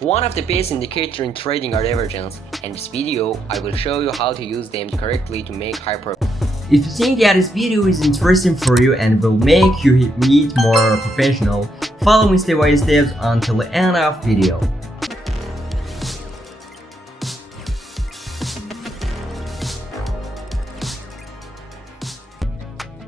One of the best indicators in trading are divergence. In this video, I will show you how to use them correctly to make high profit. If you think that this video is interesting for you and will make you meet more professional, follow me step by step until the end of video.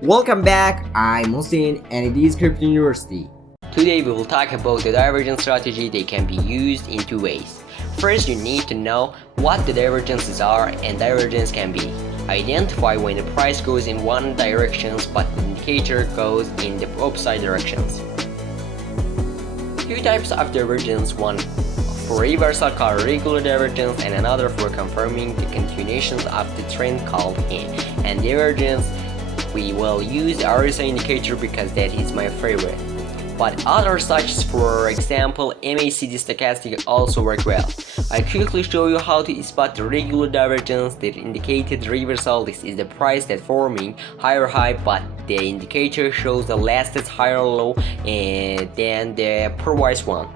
Welcome back, I'm Muslim and it is Crypto University. Today we will talk about the divergence strategy. They can be used in two ways. First, you need to know what the divergences are, and divergence can be identify when the price goes in one direction but the indicator goes in the opposite directions. Two types of divergence, one for reversal called regular divergence and another for confirming the continuations of the trend called in. And divergence, we will use the RSI indicator because that is my favorite. But others such as, for example, MACD stochastic also work well. I quickly show you how to spot the regular divergence that indicated reversal. This is the price that forming higher high, but the indicator shows the latest higher low than the previous one.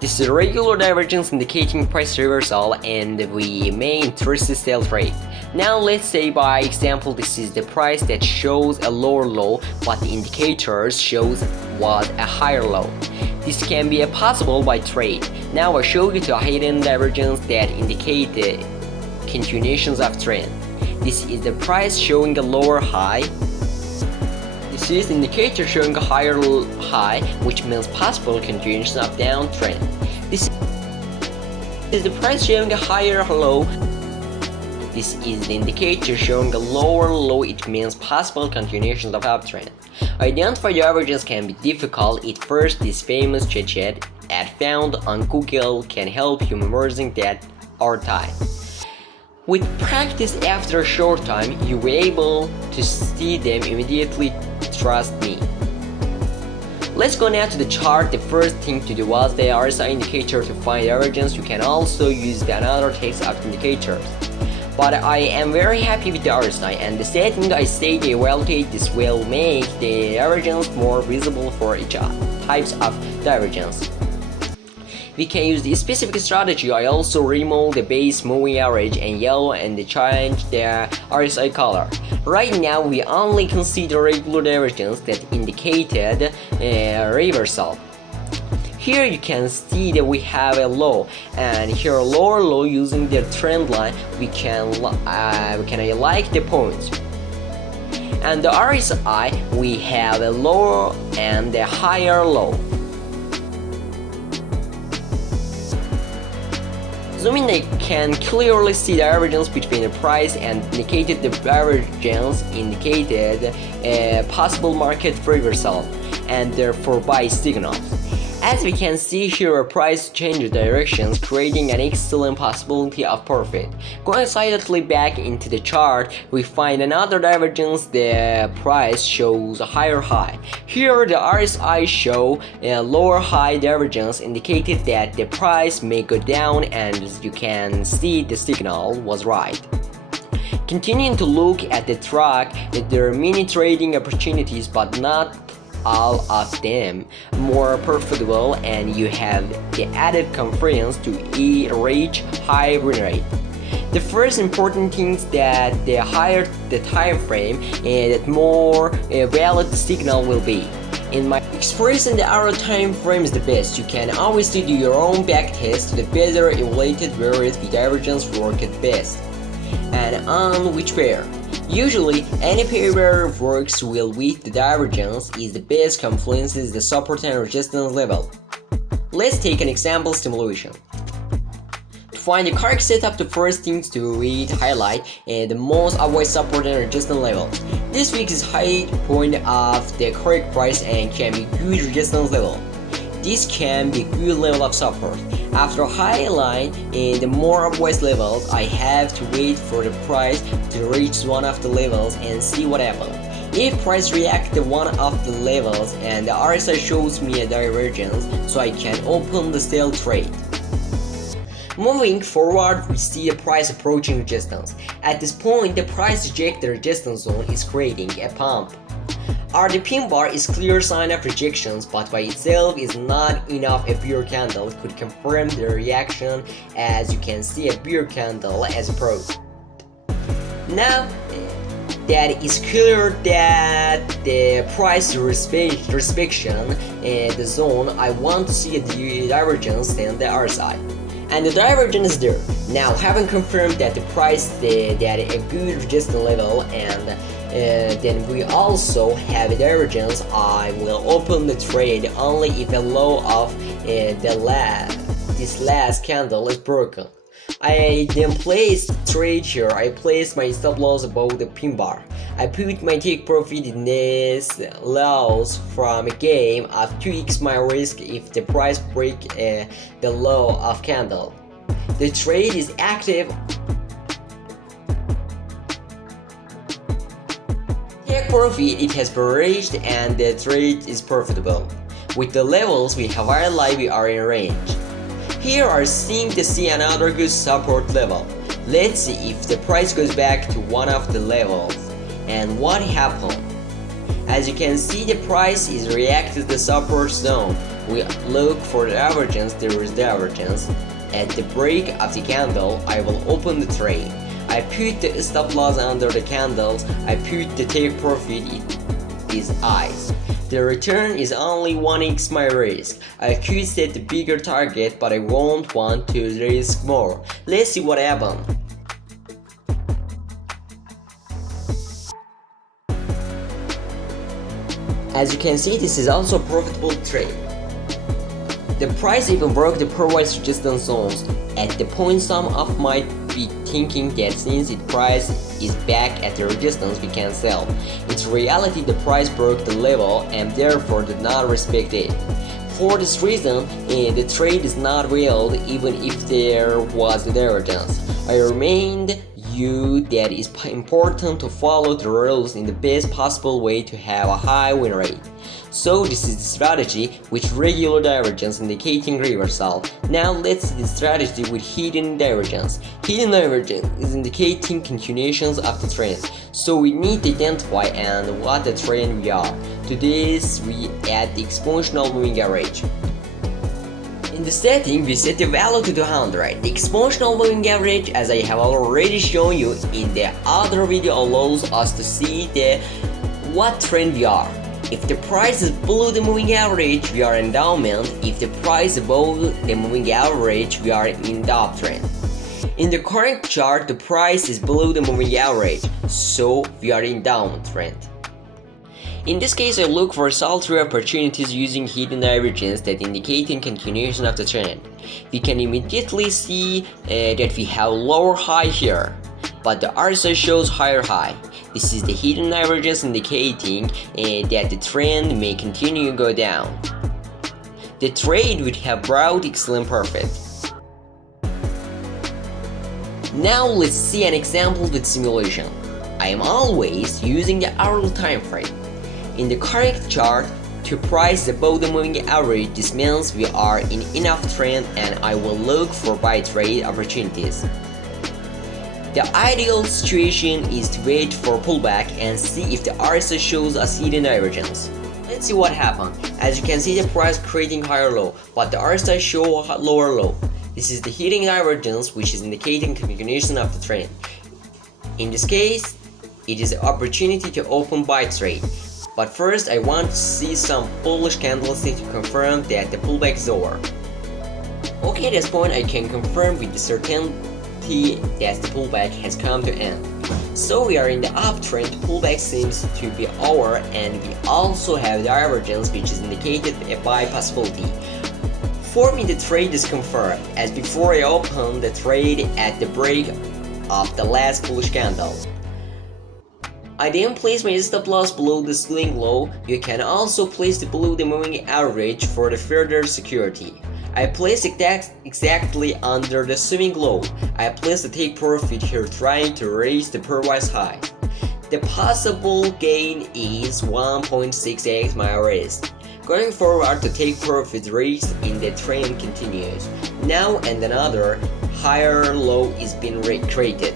This is a regular divergence indicating price reversal, and we may interest the sell trade. Now let's say by example this is the price that shows a lower low but the indicators shows was a higher low. This can be possible by trade. Now I show you the hidden divergence that indicate the continuations of trend. This is the price showing a lower high. This is the indicator showing a higher high, which means possible continuation of downtrend. This is the price showing a higher low. This is the indicator showing a lower low, it means possible continuations of uptrend. Identify divergence can be difficult. At first, this famous chit-chat ad found on Google can help you memorizing that or time. With practice, after a short time, you will be able to see them immediately, trust me. Let's go now to the chart. The first thing to do was the RSI indicator to find divergence. You can also use another text of indicators. But I am very happy with the RSI, and the setting I say they evaluate this will make the divergence more visible for each types of divergence. We can use the specific strategy. I also remove the base moving average and yellow and change the RSI color. Right now we only consider regular divergence that indicated reversal. Here you can see that we have a low, and here lower low. Using the trend line we can like the points. And the RSI we have a lower and a higher low. Zooming, I can clearly see the divergence between the price and indicated the divergence indicated a possible market reversal and therefore buy signals. As we can see here, a price changes directions, creating an excellent possibility of profit. Going slightly back into the chart, we find another divergence. The price shows a higher high. Here the RSI show a lower high divergence, indicated that the price may go down, and as you can see the signal was right. Continuing to look at the track, there are many trading opportunities, but not all of them more profitable, and you have the added confidence to reach high win rate. The first important thing is that the higher the time frame, that more valid the signal will be. In my experience, the hour time frame is the best. You can always do your own back test to the better evaluated where the divergence worked best and on which pair. Usually, any pair works well with the divergence is the best confluences the support and resistance level. Let's take an example simulation. To find the correct setup, the first things to read highlight the most obvious support and resistance levels. This week is high point of the correct price and can be good resistance level. This can be good level of support. After highlight the more obvious levels, I have to wait for the price to reach one of the levels and see what happens. If price reacts to one of the levels and the RSI shows me a divergence, so I can open the sell trade. Moving forward, we see the price approaching resistance. At this point, the price rejects the resistance zone is creating a pump. The pin bar is clear sign of rejections, but by itself is not enough. A beer candle could confirm the reaction, as you can see a beer candle as a proof. Now that is clear that the price restriction the zone, I want to see the divergence and the RSI. And the divergence is there. Now, having confirmed that the price that a good resistance level, and then we also have a divergence, I will open the trade only if a low of this last candle is broken. I then place trade here. I place my stop loss above the pin bar. I put my take profit in this loss from a game of 2x my risk if the price break the low of candle. The trade is active. Take profit, it has been reached and the trade is profitable. With the levels we have highlighted, we are in range. Here I seem to see another good support level. Let's see if the price goes back to one of the levels and what happened. As you can see, the price is reacted to the support zone. We look for the divergence. There is divergence. At the break of the candle, I will open the trade. I put the stop loss under the candles. I put the take profit in these eyes. The return is only 1x my risk. I could set the bigger target, but I won't want to risk more. Let's see what happened. As you can see, this is also a profitable trade. The price even broke the previous resistance zones. At the point, some of might be thinking that since its price is back at the resistance, we can sell. In reality, the price broke the level and therefore did not respect it. For this reason, the trade is not real even if there was a divergence. I remind you that it is important to follow the rules in the best possible way to have a high win rate. So this is the strategy with regular divergence indicating reversal. Now let's see the strategy with hidden divergence. Hidden divergence is indicating continuations of the trend. So we need to identify and what the trend we are. To this we add the exponential moving average. In the setting, we set the value to 200. The exponential moving average, as I have already shown you in the other video, allows us to see what trend we are. If the price is below the moving average, we are in downtrend. If the price is above the moving average, we are in the uptrend. In the current chart, the price is below the moving average, so we are in downtrend. In this case, I look for sell-through opportunities using hidden divergence that indicating continuation of the trend. We can immediately see that we have lower high here, but the RSI shows higher high. This is the hidden divergence indicating that the trend may continue to go down. The trade would have brought excellent profit. Now let's see an example with simulation. I am always using the hourly time frame. In the current chart, to price above the moving average, this means we are in enough trend and I will look for buy trade opportunities. The ideal situation is to wait for pullback and see if the RSI shows us hidden divergence. Let's see what happened. As you can see, the price creating higher low, but the RSI show lower low. This is the hidden divergence, which is indicating continuation of the trend. In this case, it is an opportunity to open buy trade. But first, I want to see some bullish candlestick to confirm that the pullback is over. Okay, at this point, I can confirm with the certainty that the pullback has come to end. So we are in the uptrend, the pullback seems to be over, and we also have divergence, which is indicated a buy possibility. For me, the trade is confirmed, as before I opened the trade at the break of the last bullish candle. I then place my stop loss below the swing low. You can also place it below the moving average for the further security. I place it exactly under the swing low. I place the take profit here, trying to raise the previous high. The possible gain is 1.6x my risk. Going forward, the take profit raised in the trend continues. Now and another higher low is being created.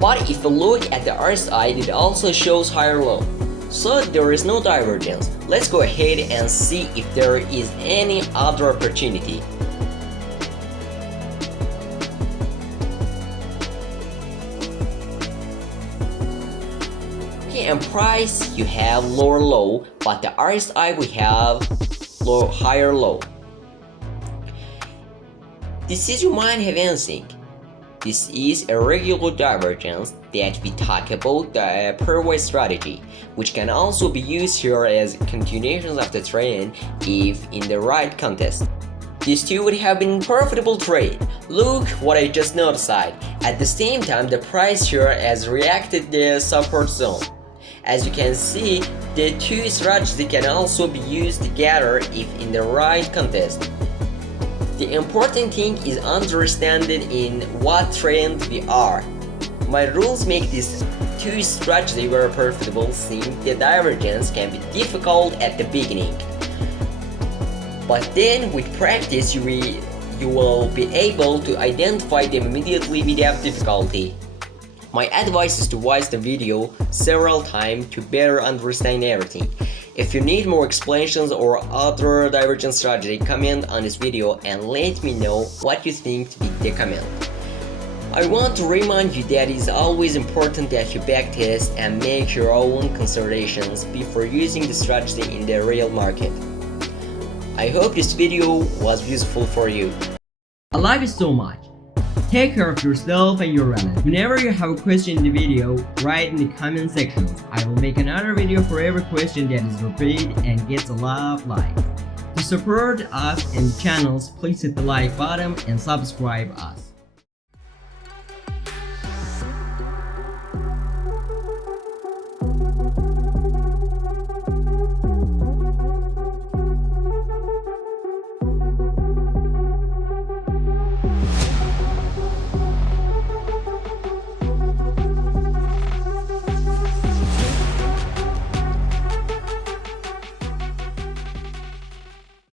But if you look at the RSI, it also shows higher low. So there is no divergence. Let's go ahead and see if there is any other opportunity. Okay, and price you have lower low, but the RSI we have higher low. This is you might have anything. This is a regular divergence that we talk about the pairwise strategy, which can also be used here as continuations of the trend if in the right context. These two would have been profitable trade. Look what I just noticed. At the same time, the price here has reacted the support zone. As you can see, the two strategies can also be used together if in the right context. The important thing is understanding in what trend we are. My rules make this two strategy very profitable since the divergence can be difficult at the beginning. But then with practice you will be able to identify them immediately without difficulty. My advice is to watch the video several times to better understand everything. If you need more explanations or other divergence strategy, comment on this video and let me know what you think with the comment. I want to remind you that it is always important that you backtest and make your own considerations before using the strategy in the real market. I hope this video was useful for you. I love you so much. Take care of yourself and your relatives. Whenever you have a question in the video, write in the comment section. I will make another video for every question that is repeated and gets a lot of likes. To support us and the channels, please hit the like button and subscribe us.